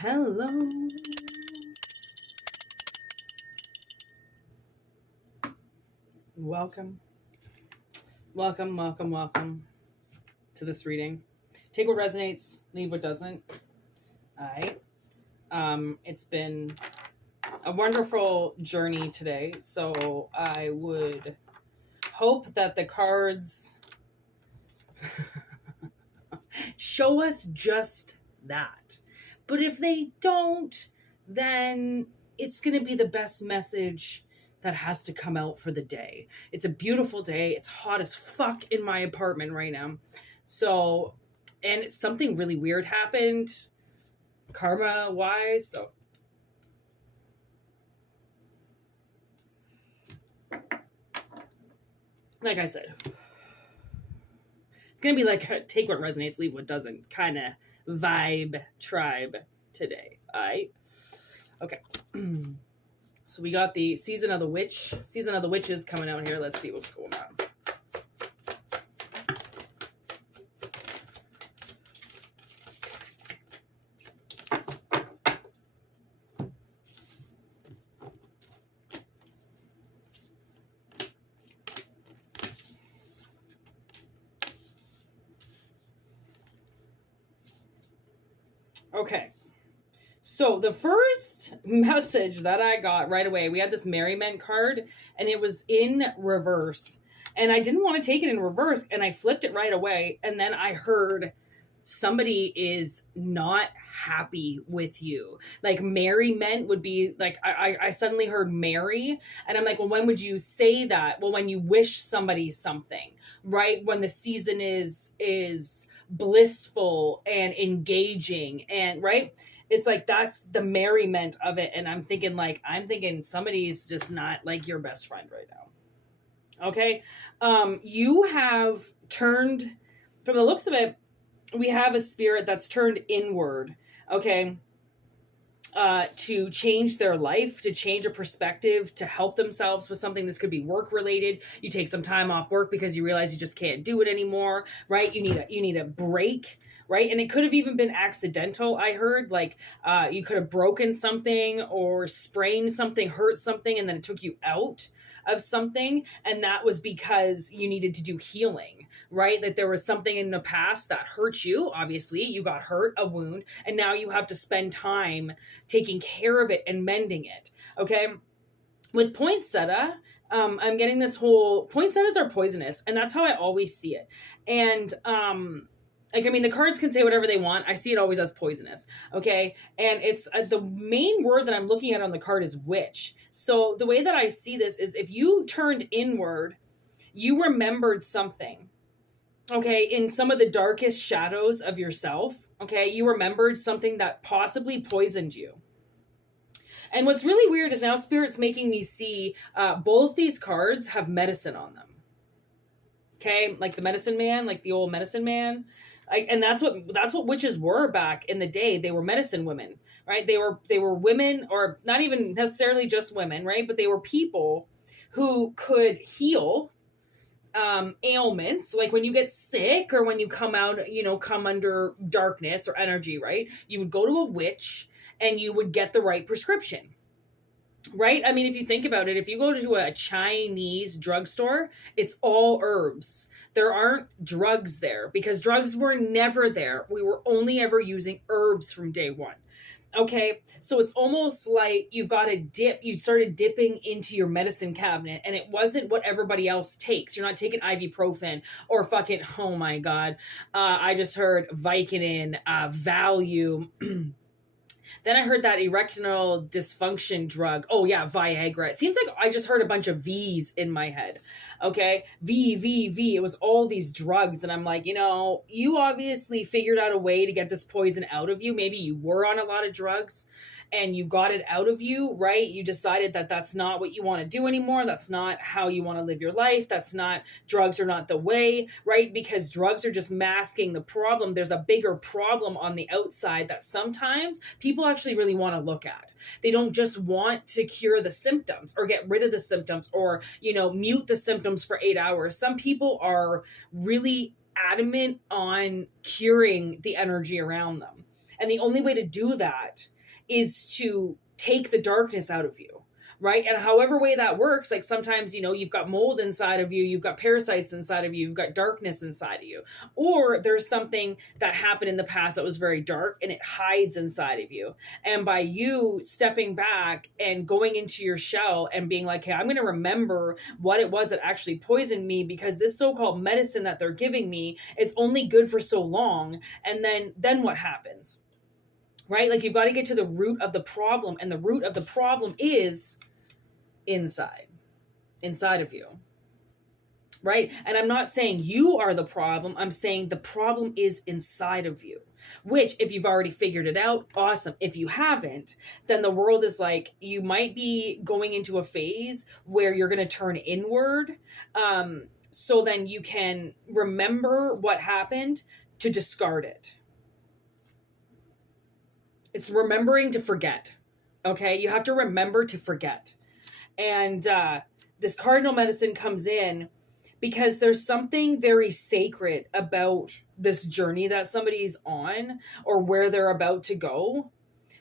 Hello. Welcome. Welcome to this reading. Take what resonates, leave what doesn't. All right. It's been a wonderful journey today. So I would hope that the cards show us just that. But if they don't, then it's going to be the best message that has to come out for the day. It's a beautiful day. It's hot as fuck in my apartment right now. So, and something really weird happened karma wise. So, like I said, it's going to be like a take what resonates, leave what doesn't kind of vibe tribe today. All right. Okay. So we got the season of the witches coming out here. Let's see what's going on. Okay. So the first message that I got right away, we had this merriment card and it was in reverse. And I didn't want to take it in reverse and I flipped it right away. And then I heard somebody is not happy with you. Like merriment would be like, I suddenly heard merry and I'm like, well, when would you say that? Well, when you wish somebody something, right? When the season is blissful and engaging and right. It's like, that's the merriment of it. And I'm thinking somebody's just not like your best friend right now. Okay. You have turned, from the looks of it, we have a spirit that's turned inward. Okay. To change their life, to change a perspective, to help themselves with something. This could be work related. You take some time off work because you realize you just can't do it anymore, right? You need a break, right? And it could have even been accidental. I heard like you could have broken something or sprained something, hurt something, and then it took you out of something. And that was because you needed to do healing, right? That there was something in the past that hurt you. Obviously, you got hurt, a wound, and now you have to spend time taking care of it and mending it. Okay. With poinsettia, I'm getting this whole poinsettias are poisonous, and that's how I always see it. And the cards can say whatever they want. I see it always as poisonous. Okay. And it's the main word that I'm looking at on the card is witch. So the way that I see this is if you turned inward, you remembered something. Okay. In some of the darkest shadows of yourself. Okay. You remembered something that possibly poisoned you. And what's really weird is now Spirit's making me see both these cards have medicine on them. Okay. Like the medicine man, like the old medicine man. And that's what witches were back in the day. They were medicine women, right? They were women, or not even necessarily just women, right? But they were people who could heal ailments. Like when you get sick or when you come under darkness or energy, right? You would go to a witch and you would get the right prescription. Right? I mean, if you think about it, if you go to a Chinese drugstore, it's all herbs. There aren't drugs there because drugs were never there. We were only ever using herbs from day one. Okay. So it's almost like you started dipping into your medicine cabinet and it wasn't what everybody else takes. You're not taking ibuprofen or fucking, oh my God. I just heard Vicodin, Valium. Then I heard that erectile dysfunction drug. Oh yeah, Viagra. It seems like I just heard a bunch of V's in my head. Okay, V. It was all these drugs. And I'm like, you obviously figured out a way to get this poison out of you. Maybe you were on a lot of drugs and you got it out of you, right? You decided that that's not what you want to do anymore. That's not how you want to live your life. Drugs are not the way, right? Because drugs are just masking the problem. There's a bigger problem on the outside that sometimes people actually really want to look at. They don't just want to cure the symptoms or get rid of the symptoms or, mute the symptoms for 8 hours. Some people are really adamant on curing the energy around them. And the only way to do that is to take the darkness out of you, right? And however way that works, like sometimes, you've got mold inside of you, you've got parasites inside of you, you've got darkness inside of you, or there's something that happened in the past that was very dark and it hides inside of you. And by you stepping back and going into your shell and being like, hey, I'm going to remember what it was that actually poisoned me, because this so-called medicine that they're giving me is only good for so long. And then what happens? Right? Like, you've got to get to the root of the problem, and the root of the problem is inside of you. Right? And I'm not saying you are the problem. I'm saying the problem is inside of you, which, if you've already figured it out, awesome. If you haven't, then the world is like, you might be going into a phase where you're going to turn inward. So then you can remember what happened to discard it. It's remembering to forget. Okay? You have to remember to forget. And this cardinal medicine comes in because there's something very sacred about this journey that somebody's on, or where they're about to go,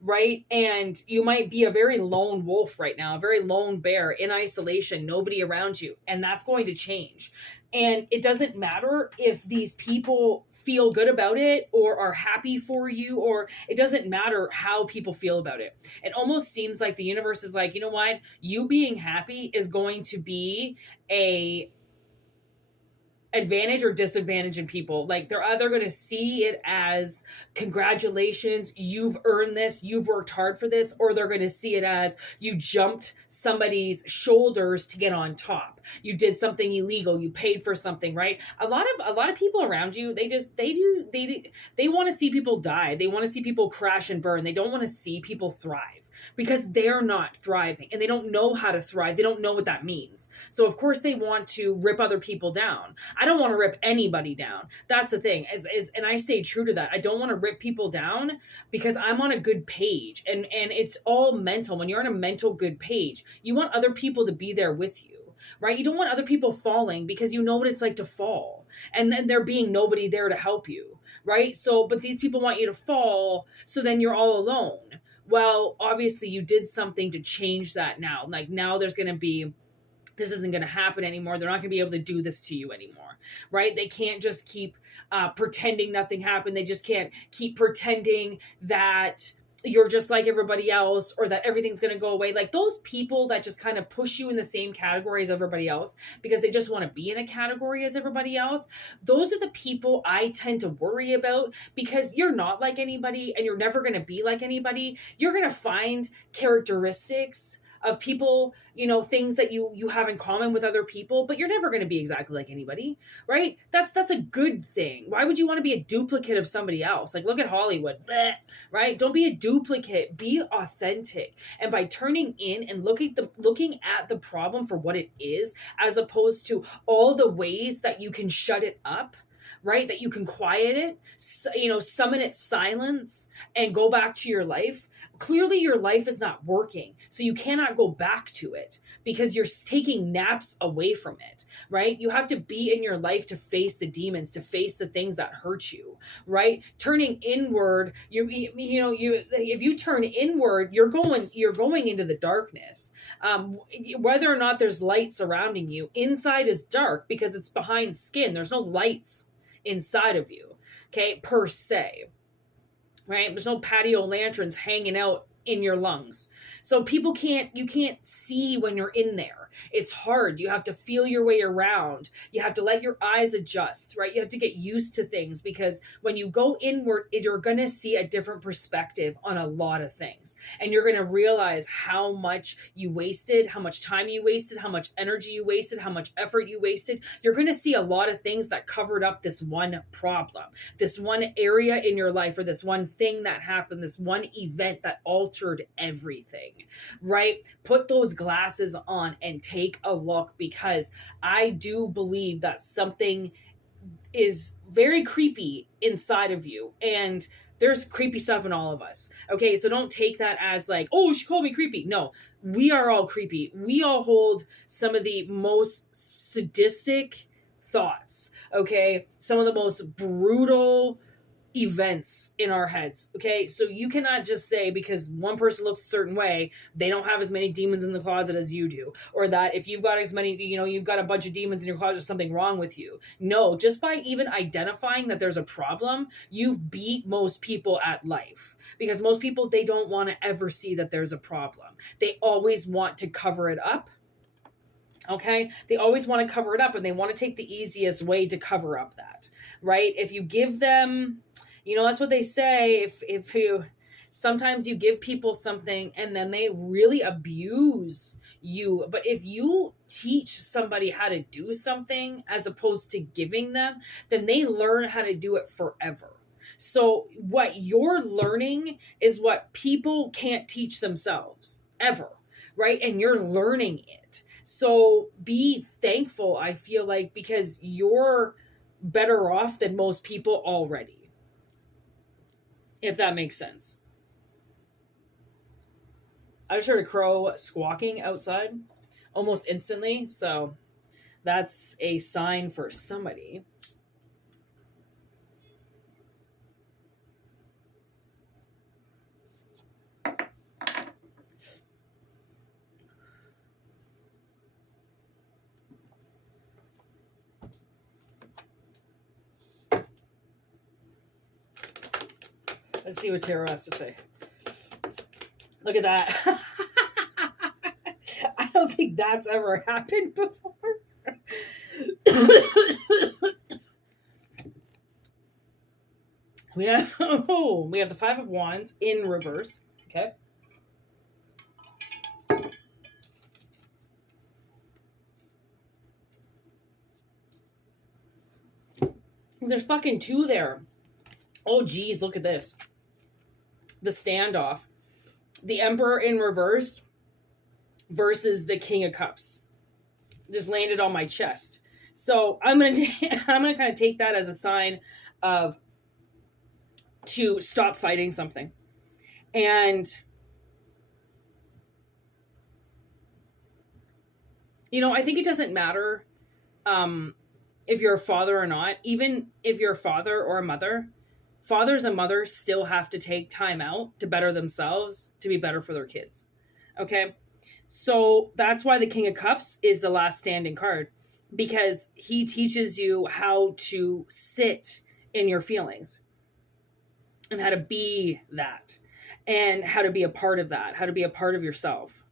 right? And you might be a very lone wolf right now, a very lone bear in isolation, nobody around you, and that's going to change. And it doesn't matter if these people feel good about it or are happy for you, or it doesn't matter how people feel about it. It almost seems like the universe is like, you know what? You being happy is going to be a advantage or disadvantage in people. Like, they're either going to see it as congratulations, you've earned this, you've worked hard for this, or they're going to see it as you jumped somebody's shoulders to get on top. You did something illegal, you paid for something, right? A lot of people around you, they want to see people die. They want to see people crash and burn. They don't want to see people thrive, because they're not thriving and they don't know how to thrive. They don't know what that means. So of course they want to rip other people down. I don't want to rip anybody down. That's the thing, and I stay true to that. I don't want to rip people down, because I'm on a good page, and it's all mental. When you're on a mental good page, you want other people to be there with you, right? You don't want other people falling, because you know what it's like to fall, and then there being nobody there to help you, right? So, but these people want you to fall, so then you're all alone. Well, obviously you did something to change that now. Like, now there's going to be, this isn't going to happen anymore. They're not going to be able to do this to you anymore, right? They can't just keep pretending nothing happened. They just can't keep pretending that you're just like everybody else, or that everything's going to go away. Like, those people that just kind of push you in the same category as everybody else because they just want to be in a category as everybody else, those are the people I tend to worry about, because you're not like anybody and you're never going to be like anybody. You're going to find characteristics of people, things that you have in common with other people, but you're never going to be exactly like anybody, right? That's a good thing. Why would you want to be a duplicate of somebody else? Like, look at Hollywood, bleh, right? Don't be a duplicate, be authentic. And by turning in and looking at the problem for what it is, as opposed to all the ways that you can shut it up, right? That you can quiet it, summon its silence and go back to your life. Clearly your life is not working, so you cannot go back to it because you're taking naps away from it, right? You have to be in your life to face the demons, to face the things that hurt you, right? Turning inward, if you turn inward, you're going into the darkness. Whether or not there's light surrounding you, inside is dark because it's behind skin. There's no lights inside of you, okay, per se, right? There's no patio lanterns hanging out in your lungs. So you can't see when you're in there. It's hard. You have to feel your way around. You have to let your eyes adjust, right? You have to get used to things, because when you go inward, you're going to see a different perspective on a lot of things. And you're going to realize how much you wasted, how much time you wasted, how much energy you wasted, how much effort you wasted. You're going to see a lot of things that covered up this one problem, this one area in your life, or this one thing that happened, this one event that altered everything, right? Put those glasses on and take a look, because I do believe that something is very creepy inside of you, and there's creepy stuff in all of us. Okay, so don't take that as like, oh, she called me creepy. No, we are all creepy. We all hold some of the most sadistic thoughts, okay? Some of the most brutal events in our heads. Okay. So you cannot just say because one person looks a certain way, they don't have as many demons in the closet as you do. Or that if you've got as many, you've got a bunch of demons in your closet, there's something wrong with you. No, just by even identifying that there's a problem, you've beat most people at life. Because most people, they don't want to ever see that there's a problem. They always want to cover it up. Okay. They always want to cover it up, and they want to take the easiest way to cover up that, right? If you give them, that's what they say. If you, sometimes you give people something and then they really abuse you. But if you teach somebody how to do something as opposed to giving them, then they learn how to do it forever. So what you're learning is what people can't teach themselves ever, right? And you're learning it. So be thankful, I feel like, because you're better off than most people already. If that makes sense. I just heard a crow squawking outside almost instantly. So that's a sign for somebody. Let's see what Tarot has to say. Look at that. I don't think that's ever happened before. we have the Five of Wands in reverse. Okay. There's fucking two there. Oh, geez, look at this. The standoff. The Emperor in reverse versus the King of Cups. Just landed on my chest. So I'm gonna kind of take that as a sign of to stop fighting something. And I think it doesn't matter if you're a father or not. Even if you're a father or a mother, fathers and mothers still have to take time out to better themselves, to be better for their kids. Okay. So that's why the King of Cups is the last standing card, because he teaches you how to sit in your feelings and how to be that and how to be a part of that, how to be a part of yourself,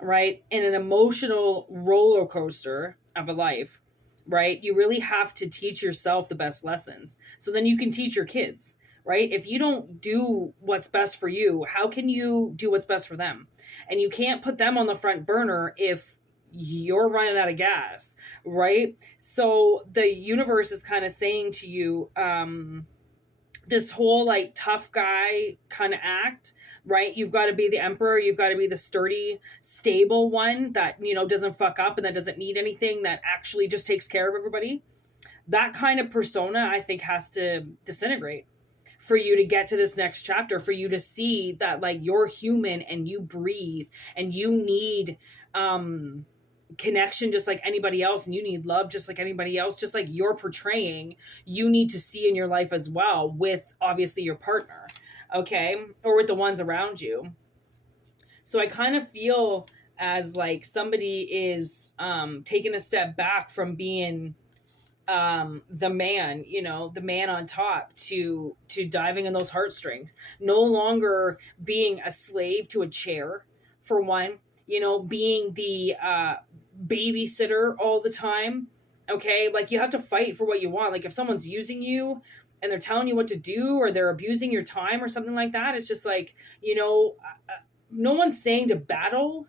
right? In an emotional roller coaster of a life, right? You really have to teach yourself the best lessons. So then you can teach your kids, right? If you don't do what's best for you, how can you do what's best for them? And you can't put them on the front burner if you're running out of gas, right? So the universe is kind of saying to you, this whole like tough guy kind of act, right? You've got to be the Emperor. You've got to be the sturdy, stable one that, doesn't fuck up and that doesn't need anything, that actually just takes care of everybody. That kind of persona, I think, has to disintegrate for you to get to this next chapter, for you to see that like you're human and you breathe and you need, connection just like anybody else, and you need love just like anybody else, just like you're portraying, you need to see in your life as well, with obviously your partner, okay, or with the ones around you. So I kind of feel as like somebody is taking a step back from being the man, the man on top, to diving in those heartstrings, no longer being a slave to a chair, for one, being the babysitter all the time. Okay. Like you have to fight for what you want. Like if someone's using you and they're telling you what to do, or they're abusing your time or something like that, it's just like, no one's saying to battle,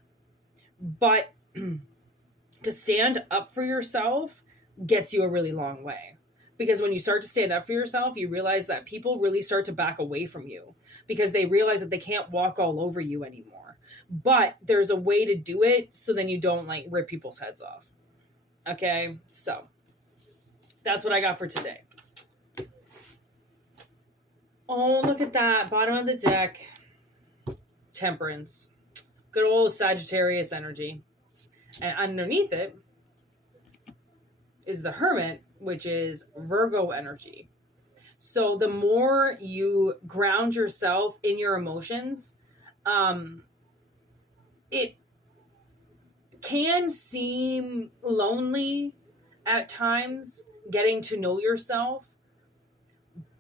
but to stand up for yourself gets you a really long way. Because when you start to stand up for yourself, you realize that people really start to back away from you because they realize that they can't walk all over you anymore. But there's a way to do it so then you don't like rip people's heads off. Okay, so that's what I got for today. Oh, look at that. Bottom of the deck. Temperance. Good old Sagittarius energy. And underneath it is the Hermit, which is Virgo energy. So the more you ground yourself in your emotions, it can seem lonely at times getting to know yourself,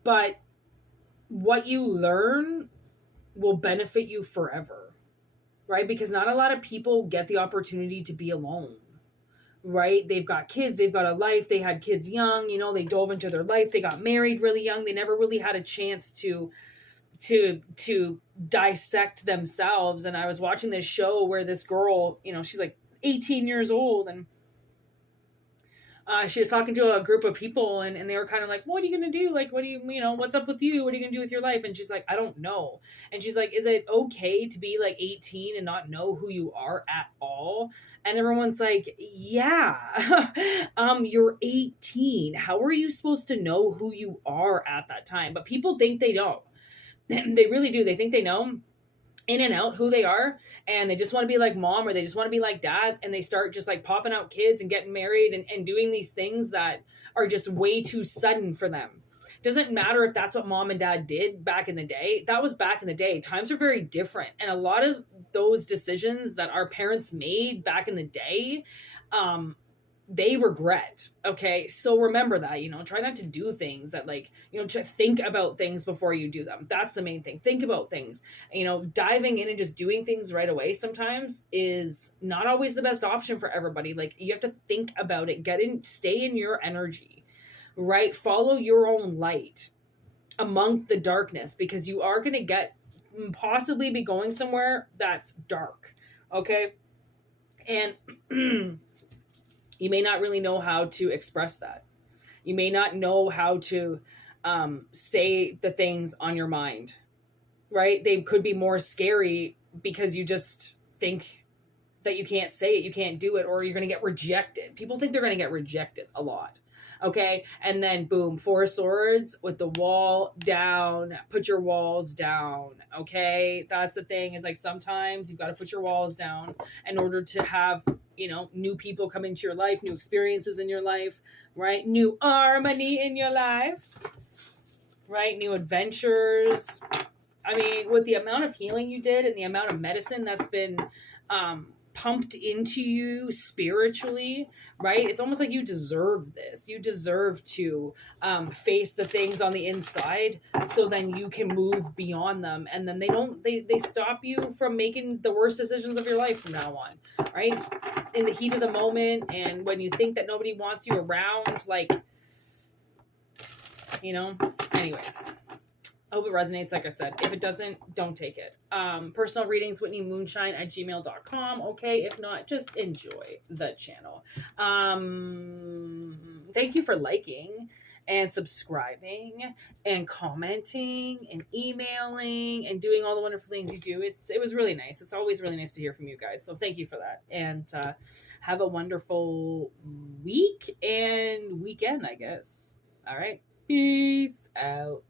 but what you learn will benefit you forever, right? Because not a lot of people get the opportunity to be alone, right? They've got kids, they've got a life, they had kids young, you know, they dove into their life, they got married really young, they never really had a chance to dissect themselves. And I was watching this show where this girl, you know, she's like 18 years old, and she was talking to a group of people, and they were kind of like, what are you going to do? Like, what do you know, what's up with you? What are you going to do with your life? And she's like, I don't know. And she's like, is it okay to be like 18 and not know who you are at all? And everyone's like, yeah, you're 18. How are you supposed to know who you are at that time? But people think they don't. They really do. They think they know in and out who they are, and they just want to be like mom, or they just want to be like dad, and they start just like popping out kids and getting married and doing these things that are just way too sudden for them. Doesn't matter if that's what mom and dad did back in the day. That was back in the day. Times are very different, and a lot of those decisions that our parents made back in the day, they regret. Okay. So remember that, you know, try not to do things that, like, you know, think about things before you do them. That's the main thing. Think about things, you know, diving in and just doing things right away sometimes is not always the best option for everybody. Like, you have to think about it, stay in your energy, right? Follow your own light among the darkness, because you are going to possibly be going somewhere that's dark. Okay. And you may not really know how to express that. You may not know how to say the things on your mind, right? They could be more scary because you just think that you can't say it, you can't do it, or you're going to get rejected. People think they're going to get rejected a lot. Okay. And then boom, 4 swords with the wall down, put your walls down. Okay. That's the thing, is like, sometimes you've got to put your walls down in order to have, you know, new people come into your life, new experiences in your life, right? New harmony in your life, right? New adventures. I mean, with the amount of healing you did and the amount of medicine that's been, pumped into you spiritually, right? It's almost like you deserve this. You deserve to face the things on the inside, so then you can move beyond them, and then they stop you from making the worst decisions of your life from now on, right? In the heat of the moment, and when you think that nobody wants you around, like, you know. Anyways, I hope it resonates. Like I said, if it doesn't, don't take it. Personal readings, whitneymoonshine@gmail.com. Okay. If not, just enjoy the channel. Thank you for liking and subscribing and commenting and emailing and doing all the wonderful things you do. It was really nice. It's always really nice to hear from you guys. So thank you for that. And have a wonderful week and weekend, I guess. All right. Peace out.